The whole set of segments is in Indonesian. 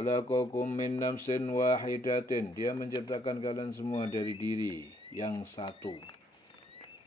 Khalaqakum min nafsin wahidatin. Dia menciptakan kalian semua dari diri yang satu,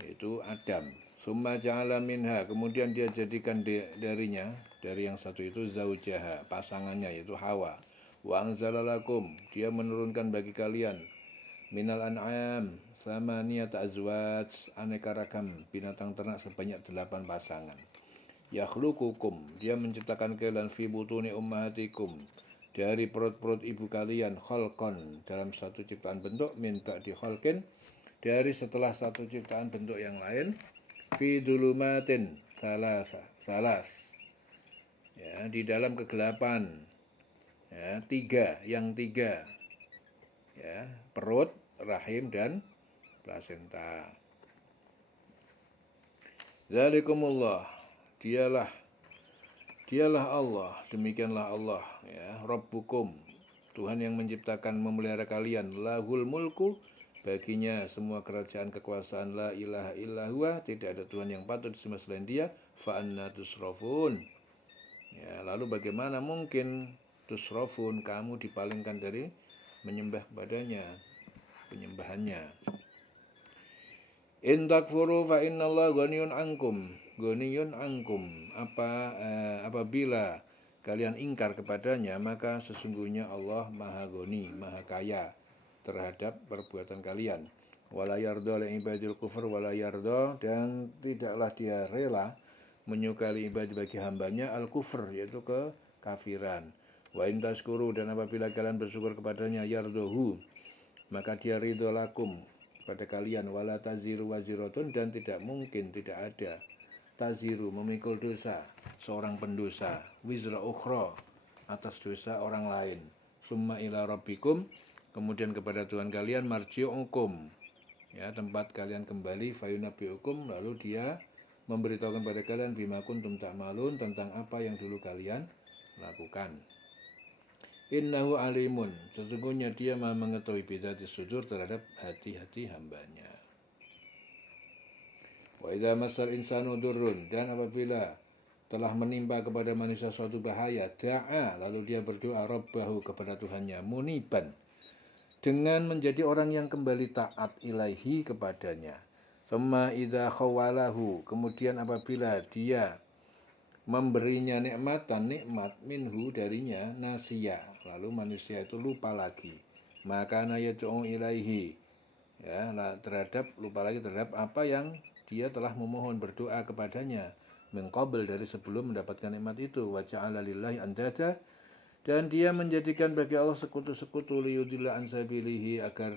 yaitu Adam. Summa ja'ala minha, kemudian dia jadikan darinya, dari yang satu itu zaujaha, pasangannya yaitu Hawa. Wa anzalalakum, dia menurunkan bagi kalian minal an'am thamaniyat azwaj, aneka ragam binatang ternak sebanyak 8 pasangan. Yakhluqukum, dia menciptakan kalian fi butuni ummahatikum, dari perut-perut ibu kalian, khalqan, dalam satu ciptaan bentuk, min ba'di khalqin, dari setelah satu ciptaan bentuk yang lain, fi dulumatin salas, ya, di dalam kegelapan, ya, tiga, ya, perut, rahim, dan plasenta. Zalikumullah, dialah Allah, demikianlah Allah, ya, Rabbukum, Tuhan yang menciptakan, memelihara kalian, lahul mulku, baginya semua kerajaan kekuasaan, la ilaha illahuwa, tidak ada Tuhan yang patut disembah selain Dia, fa anna tusrafun. Ya, lalu bagaimana mungkin tusrafun, kamu dipalingkan dari menyembah kepadanya, penyembahannya. In takfuru fa innallaha ghaniyun ankum. Ghaniyun ankum. Apabila kalian ingkar kepadanya, maka sesungguhnya Allah Maha Ghani, Maha Kaya terhadap perbuatan kalian. Wala yarda li ibadil kufur wala yarda, dan tidaklah Dia rela menyukai ibadah bagi hambanya al-kufur, yaitu kekafiran. Wa in tashkuru, dan apabila kalian bersyukur kepadanya, yardohu, maka Dia ridho lakum, pada kalian. Wala taziru waziratun, dan tidak mungkin, tidak ada taziru, memikul dosa seorang pendosa, wizra ukhra, atas dosa orang lain. Summa ila rabbikum, kemudian kepada Tuhan kalian, marji'ukum, ya, tempat kalian kembali, fayunabbi'ukum, lalu Dia memberitahukan pada kalian bima kuntum ta'malun, tentang apa yang dulu kalian lakukan. Innahu alimun, sesungguhnya Dia Maha mengetahui bidzati sudur, terhadap hati-hati hambanya. Wa idza massal insanu durrun, dan apabila telah menimpa kepada manusia suatu bahaya, da'a, lalu dia berdoa, rabbahu, kepada Tuhannya, muniban, dengan menjadi orang yang kembali taat, ilaihi, kepadanya. Summa idza khawalahu, kemudian apabila dia memberinya nikmat minhu, darinya, nasiya, lalu manusia itu lupa lagi, maka yad'u ilaihi, ya, terhadap, lupa lagi terhadap apa yang dia telah memohon, berdoa kepadanya, min qabl, dari sebelum mendapatkan nikmat itu. Wa ja'ala lillahi andada, dan dia menjadikan bagi Allah sekutu-sekutu, liyudilla an sabilihi, agar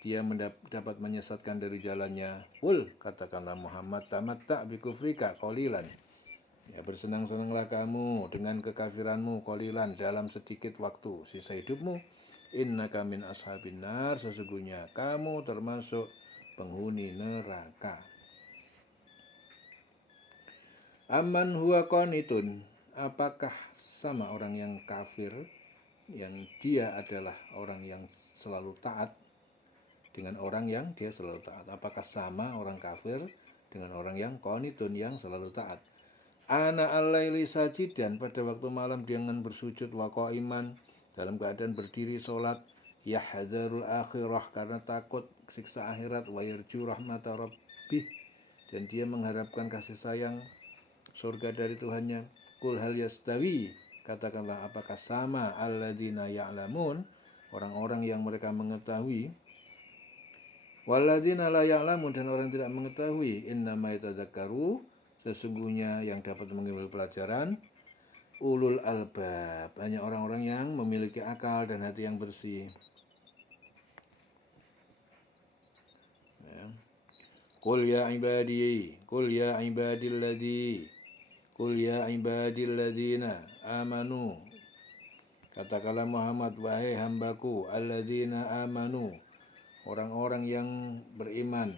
dia dapat menyesatkan dari jalannya. Qul, katakanlah Muhammad, tamatta' bi kufrika qalilan, ya, bersenang-senanglah kamu dengan kekafiranmu, qalilan, dalam sedikit waktu sisa hidupmu. Innaka min ashabin nar, sesungguhnya kamu termasuk penghuni neraka. Amman huwa qanitun, apakah sama orang yang kafir, yang dia adalah orang yang selalu taat, dengan orang yang dia selalu taat? Apakah sama orang kafir dengan orang yang qanitun, yang selalu taat? Ana al-laili sajidan, pada waktu malam dia dengan bersujud, wa qaiman, dalam keadaan berdiri sholat, yahdzarul akhirah, karena takut siksa akhirat, wa yarju rahmata rabbih, dan dia mengharapkan kasih sayang surga dari Tuhannya. Qul hal yastawi, katakanlah apakah sama, alladzina ya'lamun, orang-orang yang mereka mengetahui, walladzina la ya'lamun, dan orang tidak mengetahui. Innama yatadzakkaru, sesungguhnya yang dapat mengambil pelajaran, ulul albab, hanya orang-orang yang memiliki akal dan hati yang bersih. Ya. Qul ya ibadilladzina amanu, katakanlah Muhammad, wahai hambaku, alladzina amanu, orang-orang yang beriman,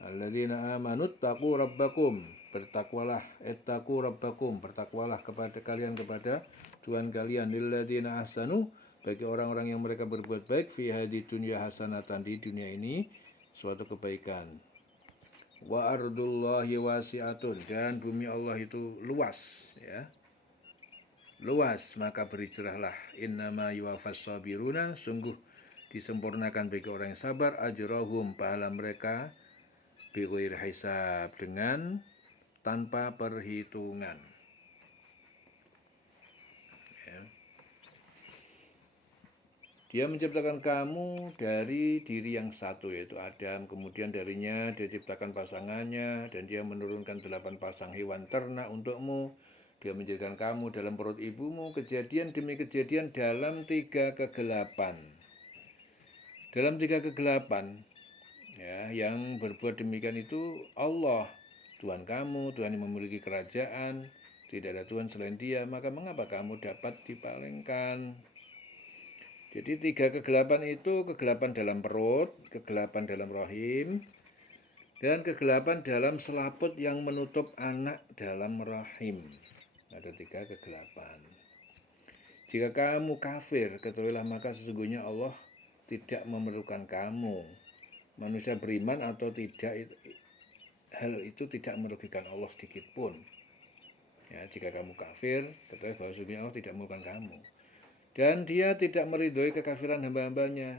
alladzina amanu taqu rabbakum, bertakwalah, bertakwalah kepada kalian, kepada Tuhan kalian, lilladzina ahsanu, bagi orang-orang yang mereka berbuat baik, fi hadi dunya hasanatan, di dunia ini suatu kebaikan. Wa ardullahi wasi'atun, dan bumi Allah itu luas, ya, luas, maka berhijrahlah. Innama yuwaffas sabiruna, sungguh disempurnakan bagi orang yang sabar ajrahum, pahala mereka bighairi hisab, dengan tanpa perhitungan. Ya. Dia menciptakan kamu dari diri yang satu, yaitu Adam. Kemudian darinya dia ciptakan pasangannya, dan dia menurunkan 8 pasang hewan ternak untukmu. Dia menjadikan kamu dalam perut ibumu, kejadian demi kejadian dalam 3 kegelapan. Dalam 3 kegelapan, ya, yang berbuat demikian itu Allah, Tuhan kamu, Tuhan yang memiliki kerajaan, tidak ada Tuhan selain Dia, maka mengapa kamu dapat dipalingkan? Jadi 3 kegelapan itu, kegelapan dalam perut, kegelapan dalam rahim, dan kegelapan dalam selaput yang menutup anak dalam rahim. Ada 3 kegelapan. Jika kamu kafir, ketahuilah maka sesungguhnya Allah tidak memerlukan kamu. Manusia beriman atau tidak, hal itu tidak merugikan Allah sedikit pun. Ya, jika kamu kafir, ketahuilah bahwa sesungguhnya Allah tidak memerlukan kamu. Dan Dia tidak meridhoi kekafiran hamba-hambanya.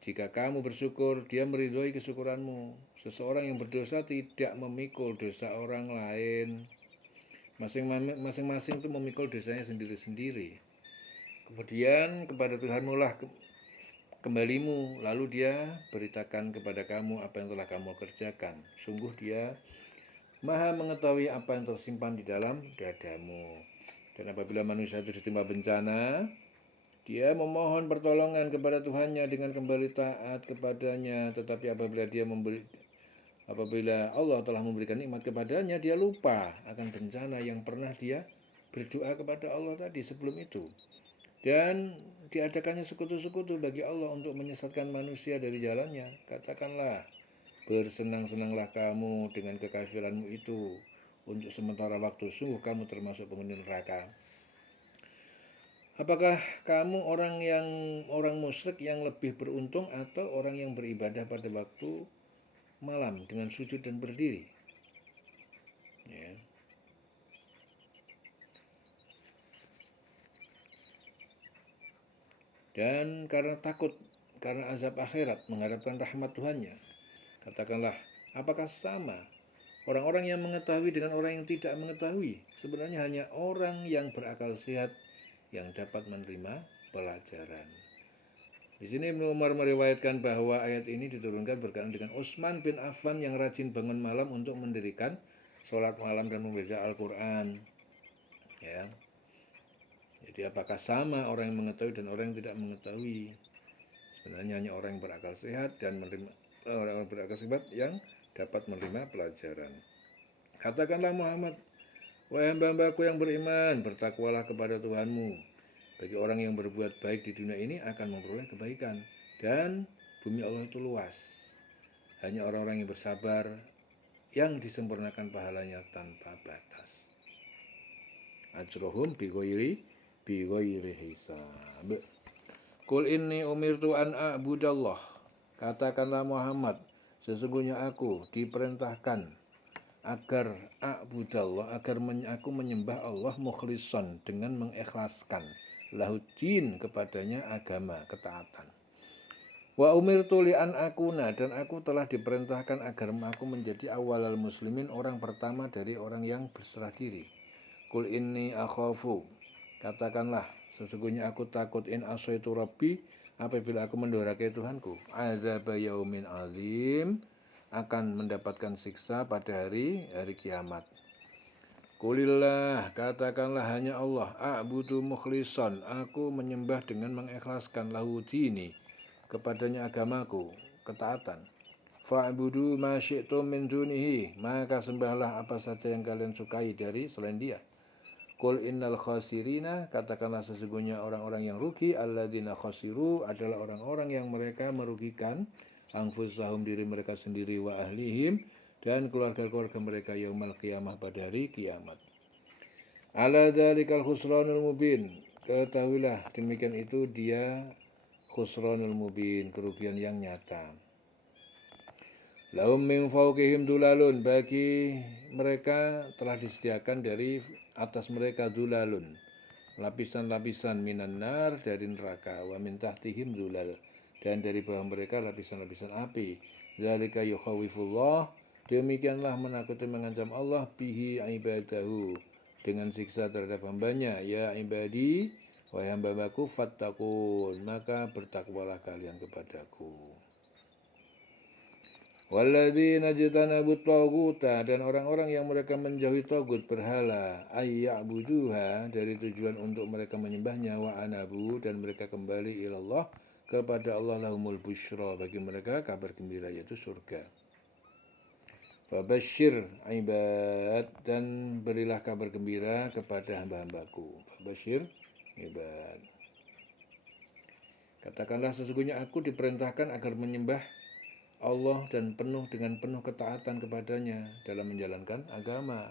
Jika kamu bersyukur, Dia meridhoi kesyukuranmu. Seseorang yang berdosa tidak memikul dosa orang lain. Masing-masing itu memikul dosanya sendiri-sendiri. Kemudian kepada Tuhanmu lah kembalimu, lalu Dia beritakan kepada kamu apa yang telah kamu kerjakan. Sungguh Dia Maha mengetahui apa yang tersimpan di dalam dadamu. Dan apabila manusia itu ditimpa bencana, dia memohon pertolongan kepada Tuhannya dengan kembali taat kepadanya. Tetapi apabila Allah telah memberikan nikmat kepadanya, dia lupa akan bencana yang pernah dia berdoa kepada Allah tadi sebelum itu. Dan diadakannya sekutu-sekutu bagi Allah untuk menyesatkan manusia dari jalannya. Katakanlah, bersenang-senanglah kamu dengan kekafiranmu itu untuk sementara waktu, sungguh kamu termasuk penghuni neraka. Apakah kamu orang musyrik yang lebih beruntung atau orang yang beribadah pada waktu malam dengan sujud dan berdiri? Ya. Dan karena takut, karena azab akhirat, mengharapkan rahmat Tuhannya, katakanlah, apakah sama orang-orang yang mengetahui dengan orang yang tidak mengetahui? Sebenarnya hanya orang yang berakal sehat yang dapat menerima pelajaran. Di sini Ibnu Umar meriwayatkan bahwa ayat ini diturunkan berkaitan dengan Utsman bin Affan yang rajin bangun malam untuk mendirikan sholat malam dan membaca Al-Quran. Ya. Jadi apakah sama orang yang mengetahui dan orang yang tidak mengetahui? Sebenarnya hanya orang yang berakal sehat dan orang berakal sehat yang dapat menerima pelajaran. Katakanlah Muhammad, wahai hamba-hambaku yang beriman, bertakwalah kepada Tuhanmu. Bagi orang yang berbuat baik di dunia ini akan memperoleh kebaikan. Dan bumi Allah itu luas. Hanya orang-orang yang bersabar yang disempurnakan pahalanya tanpa batas. Ajrohum bighairi hisab. Qul inni umirtu an a'budallah. Katakanlah Muhammad, sesungguhnya aku diperintahkan agar aku menyembah Allah mukhlishan, dengan mengikhlaskan, lahuddin, kepadanya agama, ketaatan. Wa umirtu li an akuna, dan aku telah diperintahkan agar aku menjadi awalal muslimin, orang pertama dari orang yang berserah diri. Qul inni akhafu, katakanlah sesungguhnya aku takut, in asaitu rabbi, apabila aku mendurhakai Tuhanku, azab yaumin azim, akan mendapatkan siksa pada hari kiamat. Qulillah, katakanlah hanya Allah, a'budu mukhlishan, aku menyembah dengan mengikhlaskan, lahu dini, kepadanya agamaku, ketaatan. Fa'budu ma syi'tum min dunihi, maka sembahlah apa saja yang kalian sukai dari selain Dia. Qul innal khasirina, katakanlah sesungguhnya orang-orang yang rugi, alladzina khasiru, adalah orang-orang yang mereka merugikan anfusahum, diri mereka sendiri, wa ahlihim, dan keluarga-keluarga mereka, yaumul qiyamah, pada hari kiamat. Ala dzalikal khusranul mubin, ketahuilah demikian itu dia khusranul mubin, kerugian yang nyata. Lahum min fawqihim dulalun, bagi mereka telah disediakan dari atas mereka dulalun, lapisan-lapisan minan nar dari neraka, wa min tahtihim zulal, dan dari bawah mereka lapisan-lapisan api. Zalika yukhawifullah, demikianlah menakuti mengancam Allah bihi ibadahu, dengan siksa terhadap hambanya. Ya ibadi, wahai hamba-hambaku, fattakun, maka bertakwalah kalian kepadaku. Walladzina jatanabut taguta, dan orang-orang yang mereka menjauhi tagut berhala, ayya'buduha, dari tujuan untuk mereka menyembahnya, wa anabu, dan mereka kembali ilallah, kepada Allah, lahumul busyra, bagi mereka kabar gembira, yaitu surga. Fabashir ibad, dan berilah kabar gembira kepada hamba-hambaku. Fabashir ibad. Katakanlah, sesungguhnya aku diperintahkan agar menyembah Allah dan dengan penuh ketaatan kepadanya dalam menjalankan agama.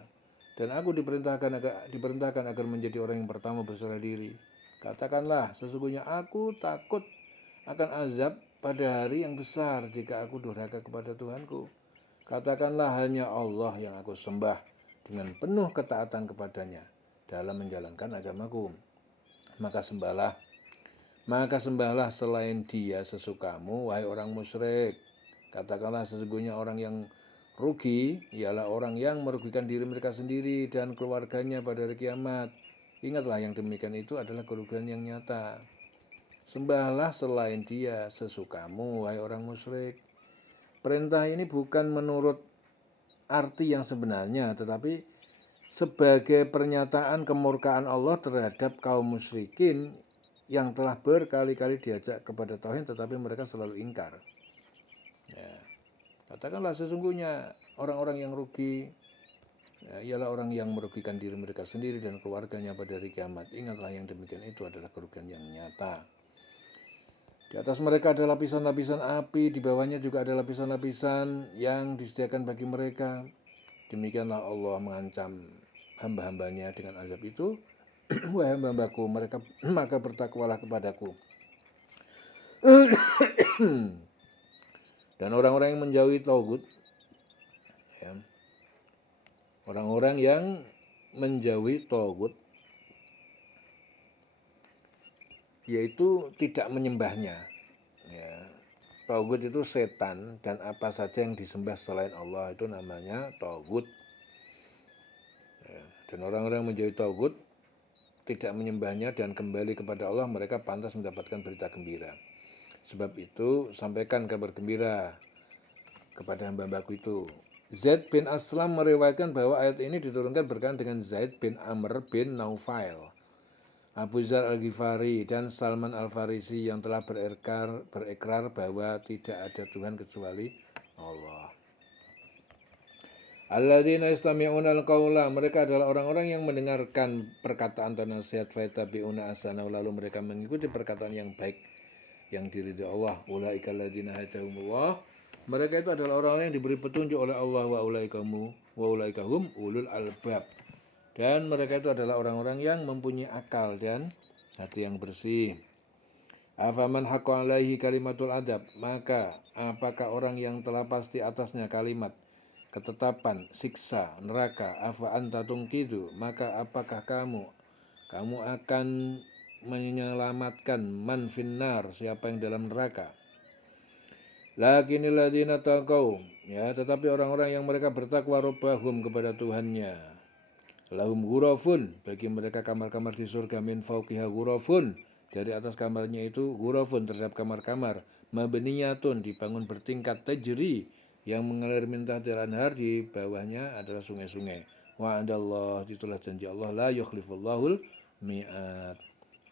Dan aku diperintahkan agar menjadi orang yang pertama berserah diri. Katakanlah, sesungguhnya aku takut akan azab pada hari yang besar jika aku durhaka kepada Tuhanku. Katakanlah, hanya Allah yang aku sembah dengan penuh ketaatan kepadanya dalam menjalankan agamaku. Maka sembahlah selain Dia sesukamu, wahai orang musyrik. Katakanlah, sesungguhnya orang yang rugi ialah orang yang merugikan diri mereka sendiri dan keluarganya pada hari kiamat. Ingatlah, yang demikian itu adalah kerugian yang nyata. Sembahlah selain Dia sesukamu, wahai orang musyrik. Perintah ini bukan menurut arti yang sebenarnya, tetapi sebagai pernyataan kemurkaan Allah terhadap kaum musyrikin yang telah berkali-kali diajak kepada tauhid tetapi mereka selalu ingkar. Ya. Katakanlah, sesungguhnya orang-orang yang rugi ialah orang yang merugikan diri mereka sendiri dan keluarganya pada hari kiamat. Ingatlah, yang demikian itu adalah kerugian yang nyata. Di atas mereka ada lapisan-lapisan api, di bawahnya juga ada lapisan-lapisan yang disediakan bagi mereka. Demikianlah Allah mengancam hamba-hambanya dengan azab itu. Wahai hamba-hambaku, maka bertakwalah kepadaku. Dan orang-orang yang menjauhi tauhid, ya, orang-orang yang menjauhi tauhid, yaitu tidak menyembahnya. Ya. Tauhid itu setan, dan apa saja yang disembah selain Allah itu namanya tauhid. Ya. Dan orang-orang yang menjauhi tauhid, tidak menyembahnya dan kembali kepada Allah, mereka pantas mendapatkan berita gembira. Sebab itu, sampaikan kabar gembira kepada hamba-hambaku itu. Zaid bin Aslam meriwayatkan bahwa ayat ini diturunkan berkaitan dengan Zaid bin Amr bin Naufail, Abu Dzar Al-Ghifari, dan Salman Al-Farisi yang telah berekrar bahwa tidak ada Tuhan kecuali Allah. Alladzina yastami'una al-qaula, mereka adalah orang-orang yang mendengarkan perkataan dan nasihat, fayattabi'una ahsanahu, lalu mereka mengikuti perkataan yang baik yang diridhai Allah. Ulaika alladzina hadahumullah, mereka itu adalah orang-orang yang diberi petunjuk oleh Allah. Wa ulaika hum ulul albab, dan mereka itu adalah orang-orang yang mempunyai akal dan hati yang bersih. Afaman haqqa alaihi kalimatul adab, maka apakah orang yang telah pasti atasnya kalimat ketetapan siksa neraka, afa anta tungkidu, maka apakah kamu akan menyelamatkan man finnar, siapa yang dalam neraka. Lakinil ladzina taqau, ya, tetapi orang-orang yang mereka bertakwa rabbahum, kepada Tuhannya, lahum ghurafun, bagi mereka kamar-kamar di surga, min fauqiha ghurafun, dari atas kamarnya itu ghurafun, terhadap kamar-kamar, mabniyatun, dibangun bertingkat, tajri, yang mengalir min tahtil anhar, di bawahnya adalah sungai-sungai. Wa'adallah, itulah janji Allah, la yukhlifullahul mi'ad,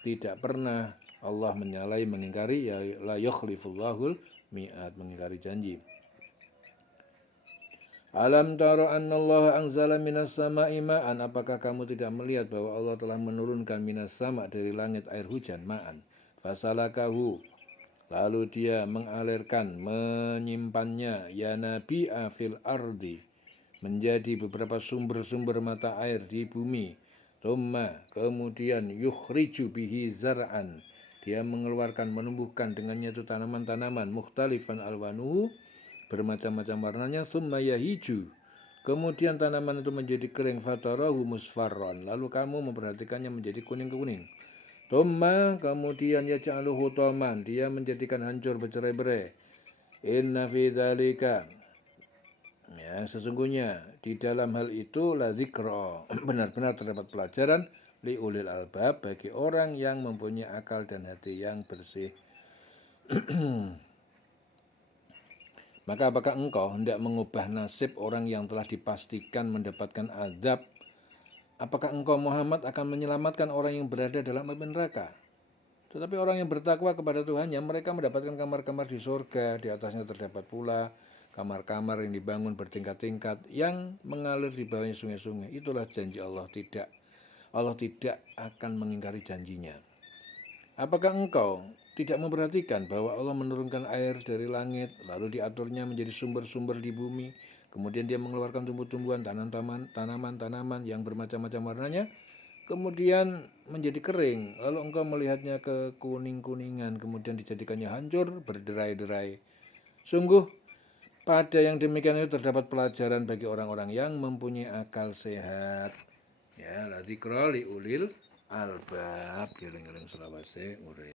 tidak pernah Allah menyalahi, mengingkari, ya, la yukhlifullahul mi'ad, mengingkari janji. Alam tara annallaha anzala minas sama'i ma'an, apakah kamu tidak melihat bahwa Allah telah menurunkan minas sama', dari langit, air hujan, ma'an, fasalakahu, lalu dia mengalirkan, menyimpannya, ya nabi'a fil ardi, menjadi beberapa sumber-sumber mata air di bumi. Thumma, kemudian, yukhriju bihi zar'an, dia mengeluarkan, menumbuhkan dengannya itu tanaman-tanaman, mukhtalifan alwanuhu, bermacam-macam warnanya. Thumma yahiju, Kemudian tanaman itu menjadi kering, fatarahu musfarron, lalu kamu memperhatikannya menjadi kuning-kuning. Thumma, kemudian yaj'aluhu hutaman, dia menjadikan hancur bercerai-berai. Inna fi dzalika, ya sesungguhnya di dalam hal itu la dzikra, benar-benar terdapat pelajaran li ulil albab, bagi orang yang mempunyai akal dan hati yang bersih. Maka apakah engkau hendak mengubah nasib orang yang telah dipastikan mendapatkan azab? Apakah engkau Muhammad akan menyelamatkan orang yang berada dalam api neraka? Tetapi orang yang bertakwa kepada Tuhannya, mereka mendapatkan kamar-kamar di surga. Di atasnya terdapat pula kamar-kamar yang dibangun bertingkat-tingkat, yang mengalir di bawahnya sungai-sungai. Itulah janji Allah. Allah tidak akan mengingkari janjinya. Apakah engkau tidak memperhatikan bahwa Allah menurunkan air dari langit, lalu diaturnya menjadi sumber-sumber di bumi, kemudian dia mengeluarkan tumbuh-tumbuhan, tanaman-tanaman yang bermacam-macam warnanya, kemudian menjadi kering, lalu engkau melihatnya ke kuning-kuningan, kemudian dijadikannya hancur berderai-derai. Sungguh, pada yang demikian itu terdapat pelajaran bagi orang-orang yang mempunyai akal sehat. Ya, la dzikra li ulil albab, eling-eling selawase urip.